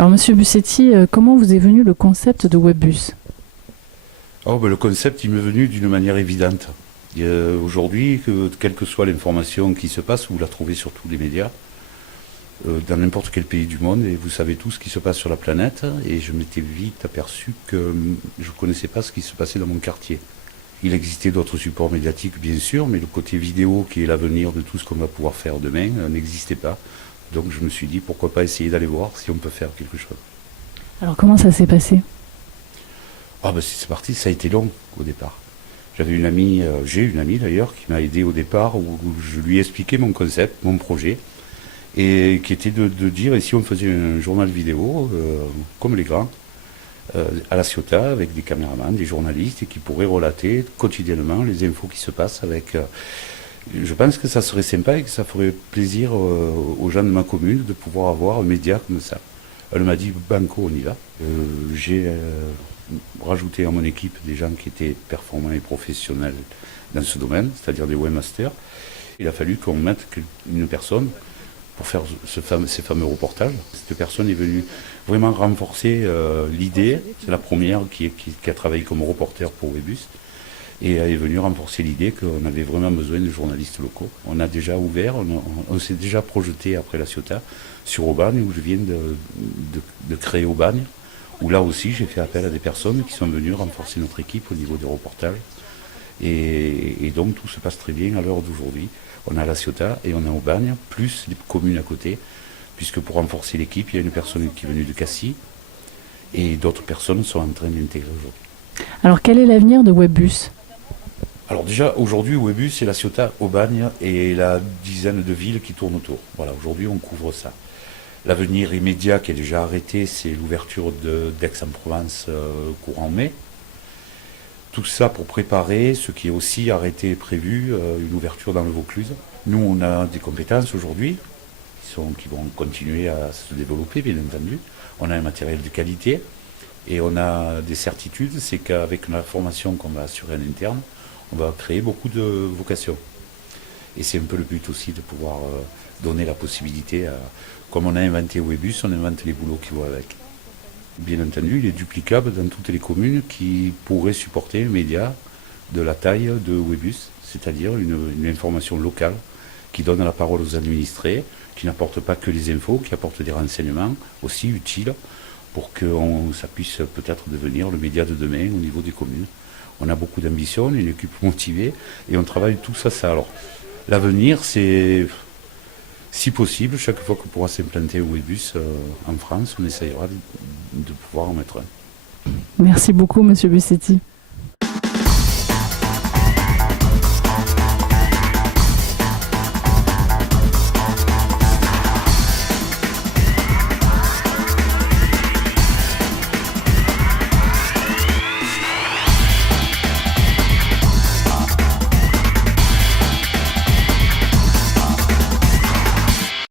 Alors, Monsieur Bussetti, comment vous est venu le concept de Webbus? Le concept, il m'est venu d'une manière évidente. Aujourd'hui, quelle que soit l'information qui se passe, vous la trouvez sur tous les médias, dans n'importe quel pays du monde, et vous savez tout ce qui se passe sur la planète, et je m'étais vite aperçu que je ne connaissais pas ce qui se passait dans mon quartier. Il existait d'autres supports médiatiques, bien sûr, mais le côté vidéo, qui est l'avenir de tout ce qu'on va pouvoir faire demain, n'existait pas. Donc je me suis dit, pourquoi pas essayer d'aller voir si on peut faire quelque chose. Alors, comment ça s'est passé? C'est parti, ça a été long au départ. J'avais une amie, j'ai une amie d'ailleurs, qui m'a aidé au départ, où je lui ai expliqué mon concept, mon projet, et qui était de dire, et si on faisait un journal vidéo, comme les grands, à La Ciotat, avec des caméramans, des journalistes, et qui pourraient relater quotidiennement les infos qui se passent avec... je pense que ça serait sympa et que ça ferait plaisir aux gens de ma commune de pouvoir avoir un média comme ça. Elle m'a dit, banco, on y va. J'ai rajouté à mon équipe des gens qui étaient performants et professionnels dans ce domaine, c'est-à-dire des webmasters. Il a fallu qu'on mette une personne pour faire ces fameux reportages. Cette personne est venue vraiment renforcer l'idée. C'est la première qui a travaillé comme reporter pour Webbus. Et elle est venue renforcer l'idée qu'on avait vraiment besoin de journalistes locaux. On a déjà ouvert, on s'est déjà projeté après La Ciotat sur Aubagne, où je viens de créer Aubagne, où là aussi j'ai fait appel à des personnes qui sont venues renforcer notre équipe au niveau des reportages. Et donc tout se passe très bien à l'heure d'aujourd'hui. On a La Ciotat et on a Aubagne, plus les communes à côté, puisque pour renforcer l'équipe, il y a une personne qui est venue de Cassis, et d'autres personnes sont en train d'intégrer aujourd'hui. Alors, quel est l'avenir de Webbus? Alors déjà, aujourd'hui, Webbus, c'est La Ciotat, Aubagne et la dizaine de villes qui tournent autour. Voilà, aujourd'hui, on couvre ça. L'avenir immédiat qui est déjà arrêté, c'est l'ouverture d'Aix-en-Provence courant mai. Tout ça pour préparer ce qui est aussi arrêté et prévu, une ouverture dans le Vaucluse. Nous, on a des compétences aujourd'hui qui vont continuer à se développer, bien entendu. On a un matériel de qualité et on a des certitudes, c'est qu'avec la formation qu'on va assurer en interne, on va créer beaucoup de vocations. Et c'est un peu le but aussi de pouvoir donner la possibilité à... Comme on a inventé Webbus, on invente les boulots qui vont avec. Bien entendu, il est duplicable dans toutes les communes qui pourraient supporter un média de la taille de Webbus, c'est-à-dire une information locale qui donne la parole aux administrés, qui n'apporte pas que les infos, qui apporte des renseignements aussi utiles pour que ça puisse peut-être devenir le média de demain au niveau des communes. On a beaucoup d'ambition, on est une équipe motivée et on travaille tous à ça. Alors, l'avenir, c'est, si possible, chaque fois qu'on pourra s'implanter au Webbus en France, on essayera de pouvoir en mettre un. Merci beaucoup, Monsieur Bussetti.